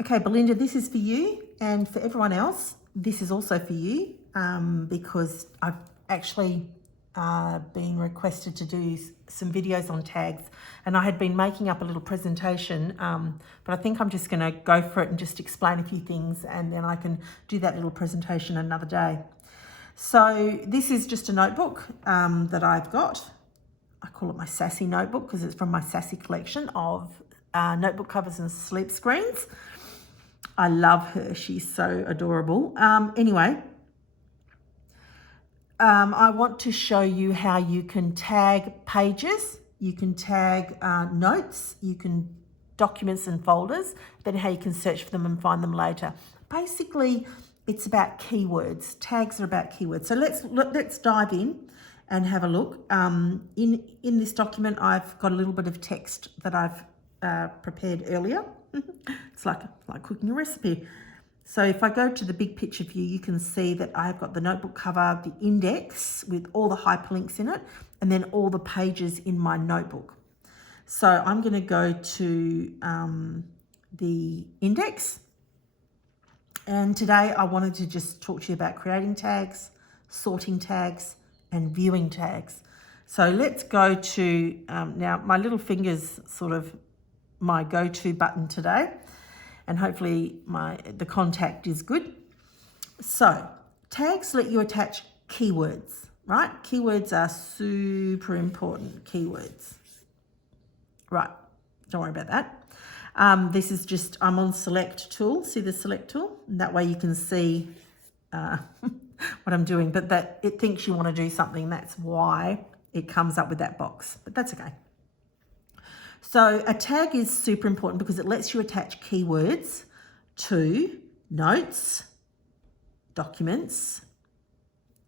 Okay, Belinda, this is for you, and for everyone else, this is also for you, because I've actually been requested to do some videos on tags, and I had been making up a little presentation, but I think I'm just going to go for it and just explain a few things, and then I can do that little presentation another day. So this is just a notebook that I've got. I call it my Sassy notebook because it's from my Sassy collection of notebook covers and sleep screens. I love her. She's so adorable. Anyway, I want to show you how you can tag pages, you can tag notes, you can documents and folders, then how you can search for them and find them later. Basically, it's about keywords. Tags are about keywords. So let's dive in and have a look. In this document, I've got a little bit of text that I've prepared earlier. It's like cooking a recipe. So if I go to the big picture view, you can see that I've got the notebook cover, the index with all the hyperlinks in it, and then all the pages in my notebook. So I'm going to go to the index. And today I wanted to just talk to you about creating tags, sorting tags, and viewing tags. So let's go to, now my little finger's sort of my go-to button today, and hopefully the contact is good. So tags let you attach keywords, right? Keywords are super important, keywords. Right, don't worry about that. This is just, I'm on select tool, see the select tool? And that way you can see what I'm doing, but that it thinks you want to do something, that's why it comes up with that box, but that's okay. So a tag is super important because it lets you attach keywords to notes, documents,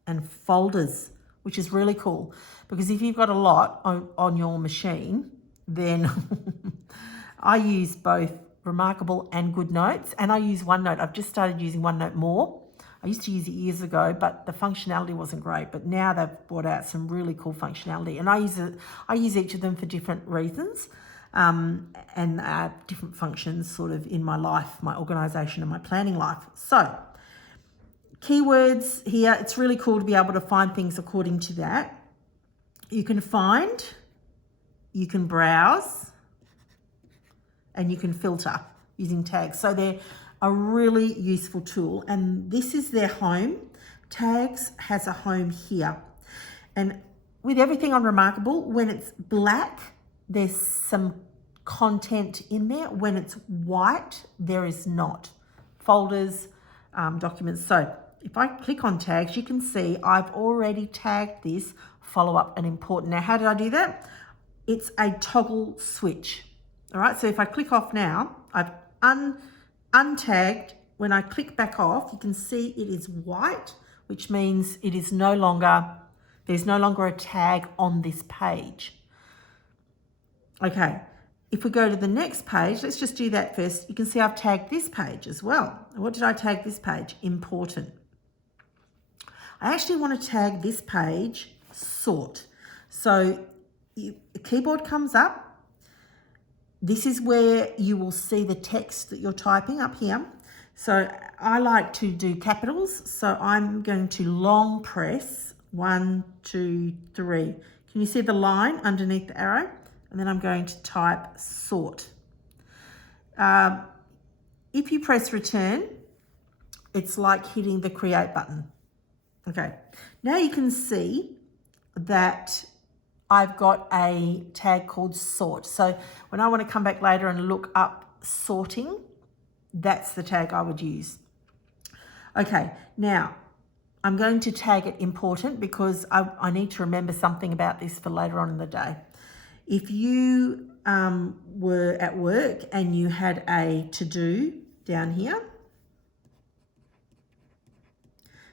and folders, which is really cool because if you've got a lot on your machine, then I use both reMarkable and GoodNotes, and I use OneNote. I've just started using OneNote more. I used to use it years ago, but the functionality wasn't great. But now they've brought out some really cool functionality, and I use each of them for different reasons, and different functions sort of in my life, my organisation and my planning life. So keywords here, it's really cool to be able to find things according to that. You can find, you can browse, and you can filter using tags. So they're a really useful tool, and this is their home. Tags has a home here. And with everything on reMarkable, when it's black, there's some content in there. When it's white, there is not. Folders, documents. So if I click on tags, you can see I've already tagged this follow up and important. Now, how did I do that? It's a toggle switch. All right, so if I click off now, I've untagged. When I click back off, you can see it is white, which means it is no longer, there's no longer a tag on this page. Okay, if we go to the next page, let's just do that first. You can see I've tagged this page as well. What did I tag this page? Important. I actually want to tag this page sort. So the keyboard comes up. This is where you will see the text that you're typing up here. So I like to do capitals. So I'm going to long press 1, 2, 3. Can you see the line underneath the arrow? And then I'm going to type sort. If you press return, it's like hitting the create button. Okay, now you can see that I've got a tag called sort. So when I want to come back later and look up sorting, that's the tag I would use. Okay, now I'm going to tag it important because I need to remember something about this for later on in the day. If you were at work and you had a to-do down here,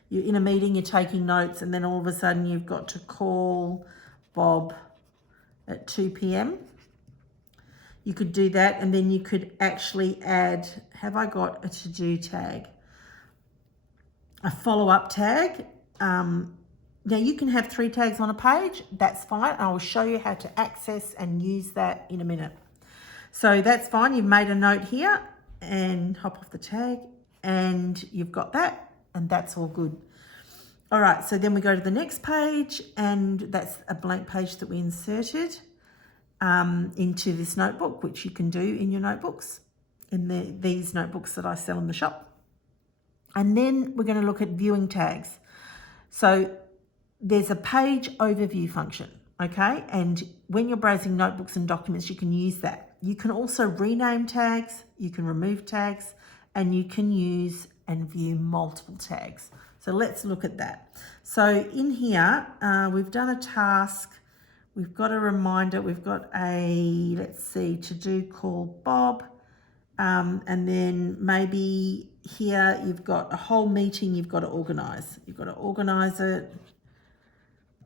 you're in a meeting, you're taking notes, and then all of a sudden you've got to call Bob at 2 p.m. You could do that, and then you could actually add, have I got a to-do tag? A follow-up tag. Now you can have 3 tags on a page, that's fine. I will show you how to access and use that in a minute. So that's fine, you've made a note here. and hop off the tag, and you've got that, and that's all good. All right, so then we go to the next page, and that's a blank page that we inserted into this notebook, which you can do in your notebooks, in these notebooks that I sell in the shop. And then we're going to look at viewing tags. So there's a page overview function, okay? And when you're browsing notebooks and documents, you can use that. You can also rename tags, you can remove tags, and you can use and view multiple tags. So let's look at that. So in here, we've done a task, we've got a reminder, we've got a, let's see, to-do call Bob, and then maybe here you've got a whole meeting you've got to organise. You've got to organise it,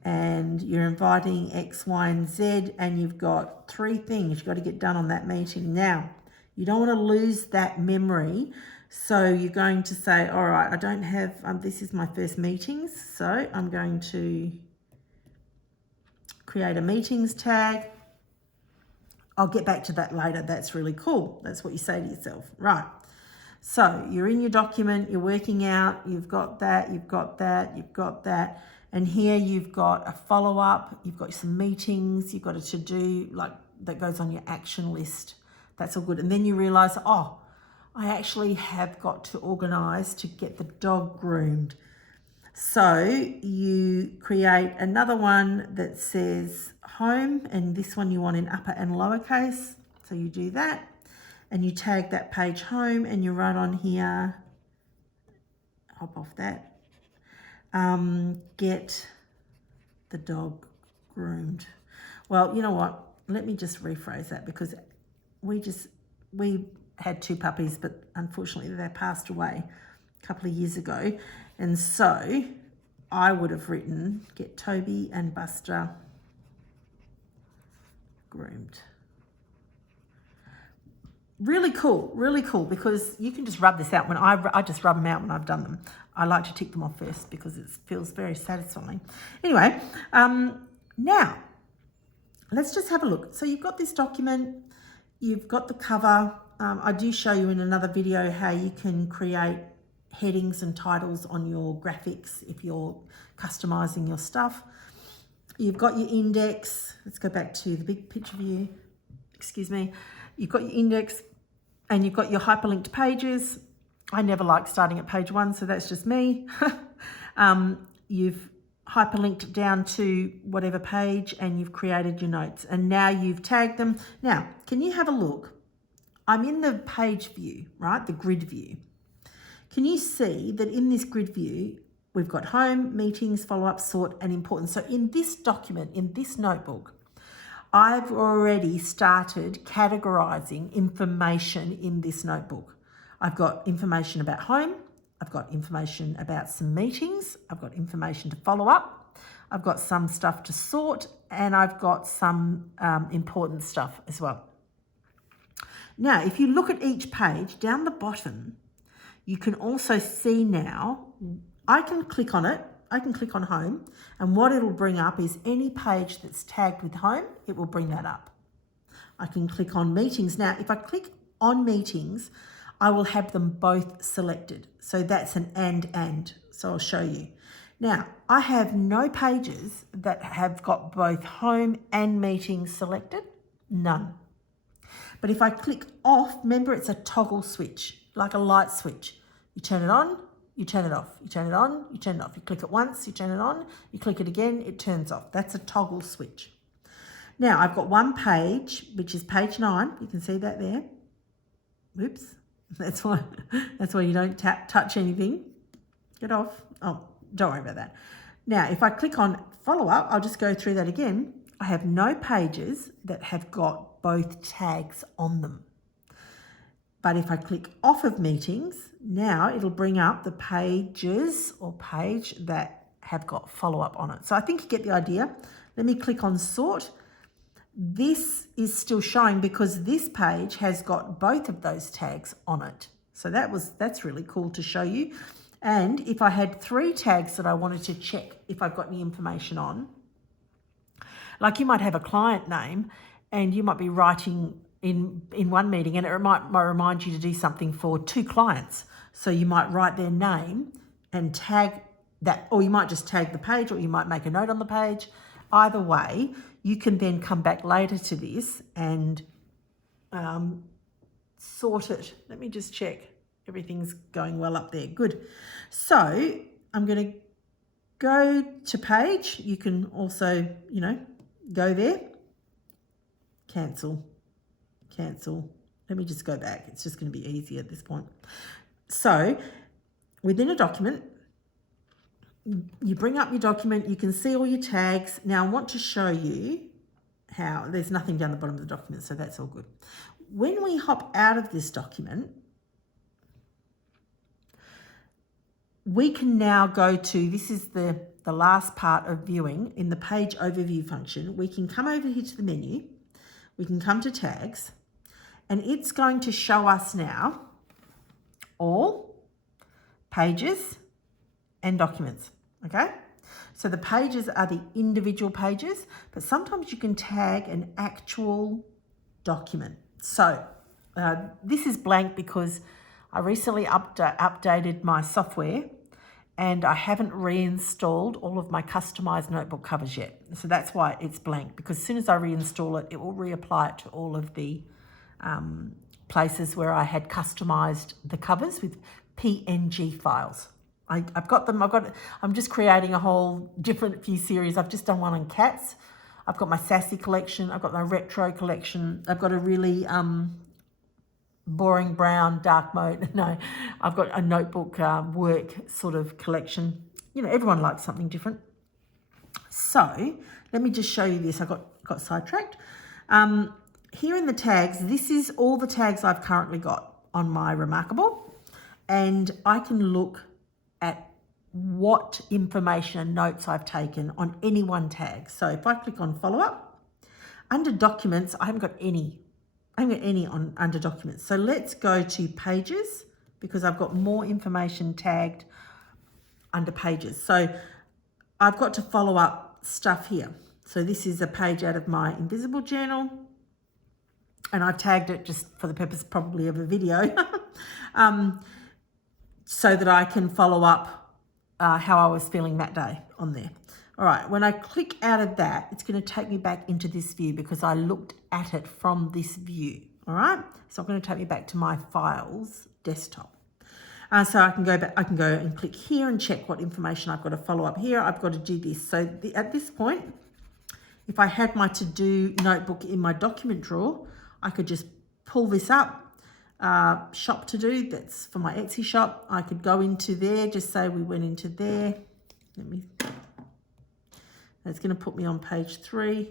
and you're inviting X, Y, and Z, and you've got 3 things you've got to get done on that meeting. Now, you don't want to lose that memory, so you're going to say, all right, I don't have, this is my first meetings, so I'm going to create a meetings tag. I'll get back to that later. That's really cool. That's what you say to yourself. Right. So you're in your document, you're working out, you've got that, you've got that, you've got that. And here you've got a follow-up, you've got some meetings, you've got a to-do, like that goes on your action list. That's all good. And then you realise, oh, I actually have got to organise to get the dog groomed. So you create another one that says home, and this one you want in upper and lowercase. So you do that, and you tag that page home, and you write on here, hop off that, get the dog groomed. Well, you know what? Let me just rephrase that, because we had 2 puppies, but unfortunately they passed away a couple of years ago. And so I would have written, get Toby and Buster groomed. Really cool, because you can just rub this out. When I just rub them out when I've done them. I like to tick them off first because it feels very satisfying. Anyway, now let's just have a look. So you've got this document, you've got the cover. I do show you in another video how you can create headings and titles on your graphics if you're customizing your stuff. You've got your index. Let's go back to the big picture view. Excuse me. You've got your index and you've got your hyperlinked pages. I never like starting at page 1, so that's just me. You've hyperlinked down to whatever page and you've created your notes, and now you've tagged them. Now, can you have a look? I'm in the page view, right? The grid view. Can you see that in this grid view, we've got home, meetings, follow-up, sort, and important. So in this document, in this notebook, I've already started categorizing information in this notebook. I've got information about home, I've got information about some meetings, I've got information to follow up, I've got some stuff to sort, and I've got some important stuff as well. Now, if you look at each page, down the bottom, you can also see now, I can click on it, I can click on home, and what it'll bring up is any page that's tagged with home, it will bring that up. I can click on meetings. Now, if I click on meetings, I will have them both selected. So that's an and. So I'll show you. Now, I have no pages that have got both home and meetings selected, none. But if I click off, remember it's a toggle switch, like a light switch. You turn it on, you turn it off, you turn it on, you turn it off. You click it once, you turn it on, you click it again, it turns off. That's a toggle switch. Now I've got one page, which is page 9. You can see that there. Whoops, that's why you don't touch anything. Get off. Oh, don't worry about that. Now, if I click on follow up, I'll just go through that again. I have no pages that have got both tags on them. But if I click off of meetings, now it'll bring up the pages or page that have got follow-up on it. So I think you get the idea. Let me click on sort. This is still showing because this page has got both of those tags on it. So that's really cool to show you. And if I had 3 tags that I wanted to check if I've got any information on, like you might have a client name and you might be writing in one meeting, and it might remind you to do something for 2 clients. So you might write their name and tag that, or you might just tag the page, or you might make a note on the page. Either way, you can then come back later to this and sort it. Let me just check. Everything's going well up there. Good. So I'm going to go to page. You can also, go there. Cancel. Let me just go back. It's just going to be easier at this point. So within a document, you bring up your document, you can see all your tags. Now I want to show you how there's nothing down the bottom of the document, so that's all good. When we hop out of this document, we can now go to, this is the last part of viewing in the page overview function. We can come over here to the menu, we can come to tags, and it's going to show us now all pages and documents, okay? So the pages are the individual pages, but sometimes you can tag an actual document. So this is blank because I recently updated my software and I haven't reinstalled all of my customized notebook covers yet. So that's why it's blank, because as soon as I reinstall it, it will reapply it to all of the places where I had customized the covers with PNG files. I've got them. I'm just creating a whole different few series. I've just done one on cats. I've got my sassy collection. I've got my retro collection. I've got a really boring brown dark mode. No, I've got a notebook work sort of collection. Everyone likes something different. So let me just show you this. I got sidetracked. Here in the tags, this is all the tags I've currently got on my reMarkable, and I can look at what information and notes I've taken on any one tag. So if I click on follow up, under documents, I haven't got any on under documents. So let's go to pages, because I've got more information tagged under pages. So I've got to follow up stuff here. So this is a page out of my invisible journal, and I've tagged it just for the purpose probably of a video, so that I can follow up how I was feeling that day on there. All right, when I click out of that, it's going to take me back into this view because I looked at it from this view. All right, so I'm going to take me back to my files desktop. So I can go back, I can go and click here and check what information I've got to follow up here. I've got to do this. So at this point, if I had my to-do notebook in my document drawer, I could just pull this up. Shop to do, that's for my Etsy shop. I could go into there, just say we went into there. That's going to put me on page 3,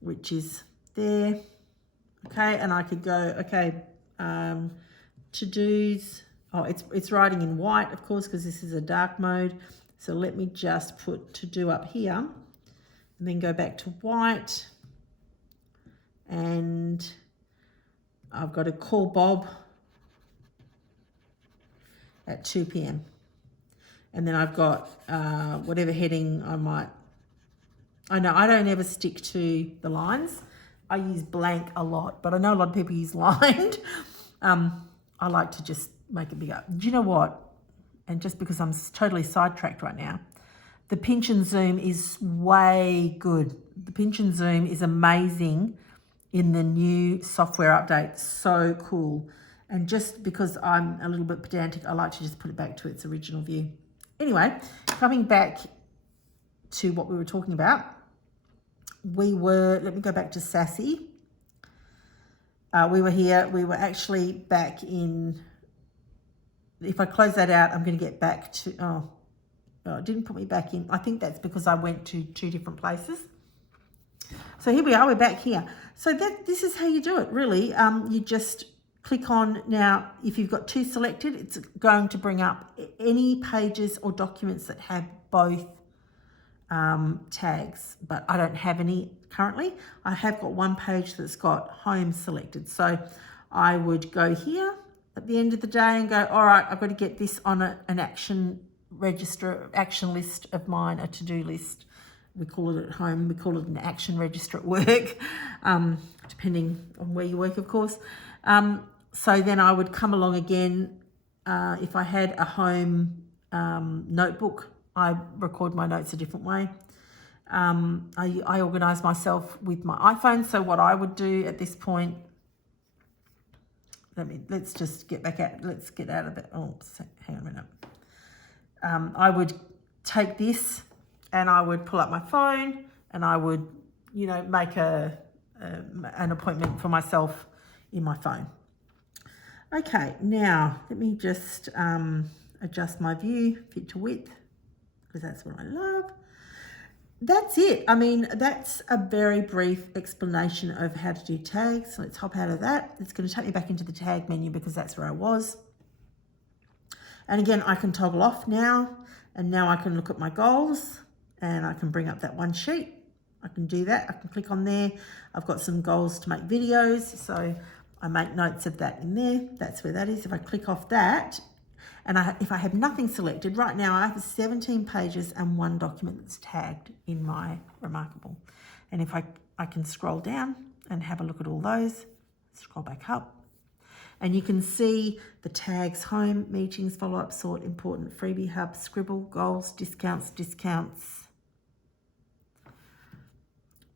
which is there. Okay, and I could go, okay, to-dos. Oh, it's writing in white, of course, because this is a dark mode. So let me just put to-do up here and then go back to white. And I've got to call Bob at 2 p.m. And then I've got whatever heading I know I don't ever stick to the lines. I use blank a lot, but I know a lot of people use lined. I like to just make it bigger. Do you know what? And just because I'm totally sidetracked right now, the pinch and zoom is way good. The pinch and zoom is amazing in the new software update. So cool. And just because I'm a little bit pedantic, I like to just put it back to its original view. Anyway, coming back to what we were talking about, let me go back to Sassy. We were actually back in, if I close that out, I'm going to get back to, oh, it didn't put me back in. I think that's because I went to 2 different places. So here we are, we're back here. So this is how you do it, really. You just click on, now, if you've got 2 selected, it's going to bring up any pages or documents that have both tags, but I don't have any currently. I have got one page that's got home selected. So I would go here at the end of the day and go, all right, I've got to get this on an action list of mine, a to-do list. we call it at home, we call it an action register at work, depending on where you work, of course. So then I would come along again. If I had a home notebook, I record my notes a different way. I organise myself with my iPhone. So what I would do at this point, let's get out of it. Oh, hang on a minute. I would take this and I would pull up my phone and I would, make an appointment for myself in my phone. Okay, now let me just adjust my view, fit to width, because that's what I love. That's it. I mean, that's a very brief explanation of how to do tags. So let's hop out of that. It's going to take me back into the tag menu because that's where I was. And again, I can toggle off now, and now I can look at my goals and I can bring up that one sheet. I can do that. I can click on there. I've got some goals to make videos. So I make notes of that in there. That's where that is. If I click off that, and if I have nothing selected, right now I have 17 pages and one document that's tagged in my reMarkable. And if I can scroll down and have a look at all those, scroll back up, and you can see the tags: home, meetings, follow-up, sort, important, freebie hub, scribble, goals, discounts,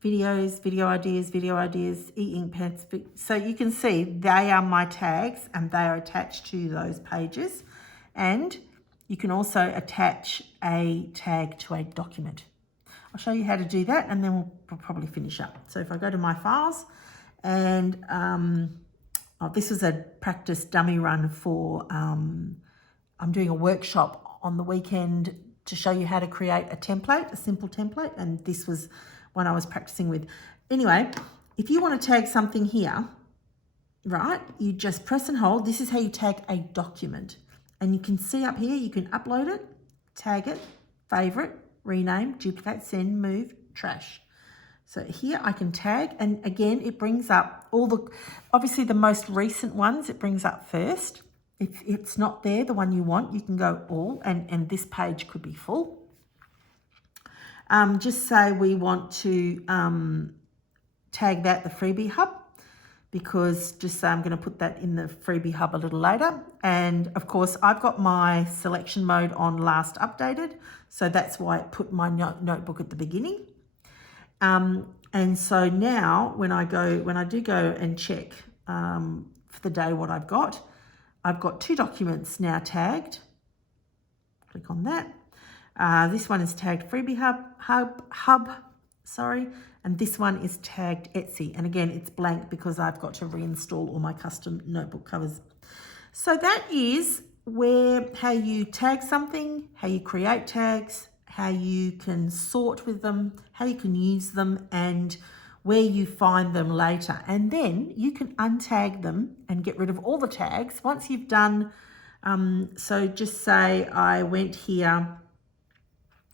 videos, video ideas, e-ink pads. So you can see they are my tags and they are attached to those pages. And you can also attach a tag to a document. I'll show you how to do that and then we'll probably finish up. So if I go to my files and this was a practice dummy run for, I'm doing a workshop on the weekend to show you how to create a template, a simple template. And this was one I was practicing with. Anyway, if you want to tag something here, right, you just press and hold. This is how you tag a document. And you can see up here, you can upload it, tag it, favorite, rename, duplicate, send, move, trash. So here I can tag, and again, it brings up obviously the most recent ones, it brings up first. If it's not there, the one you want, you can go all, and this page could be full. Just say we want to tag that the freebie hub, because just say I'm going to put that in the freebie hub a little later. And of course, I've got my selection mode on last updated. So that's why it put my notebook at the beginning. And so now when I do go and check for the day what I've got 2 documents now tagged. Click on that. This one is tagged freebie hub, and this one is tagged Etsy. And again, it's blank because I've got to reinstall all my custom notebook covers. So that is how you tag something, how you create tags, how you can sort with them, how you can use them, and where you find them later. And then you can untag them and get rid of all the tags once you've done. So just say I went here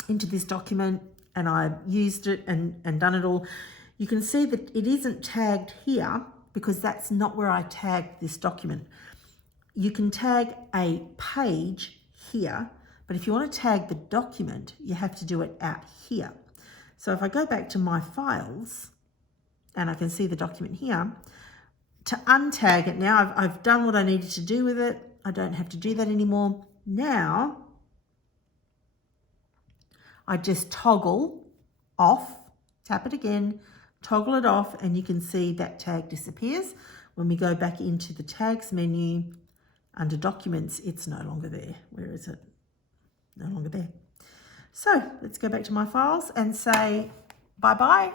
into this document and I used it and done it all. You can see that it isn't tagged here because that's not where I tagged this document. You can tag a page here, but if you want to tag the document, you have to do it out here. So if I go back to my files and I can see the document here, to untag it now, I've done what I needed to do with it. I don't have to do that anymore. Now, I just toggle off, tap it again, toggle it off, and you can see that tag disappears. When we go back into the tags menu, under documents, it's no longer there. Where is it? No longer there. So let's go back to my files and say bye-bye.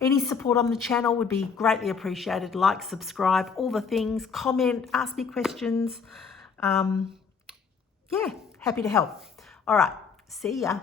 Any support on the channel would be greatly appreciated. Like, subscribe, all the things, comment, ask me questions. Yeah, happy to help. All right, see ya.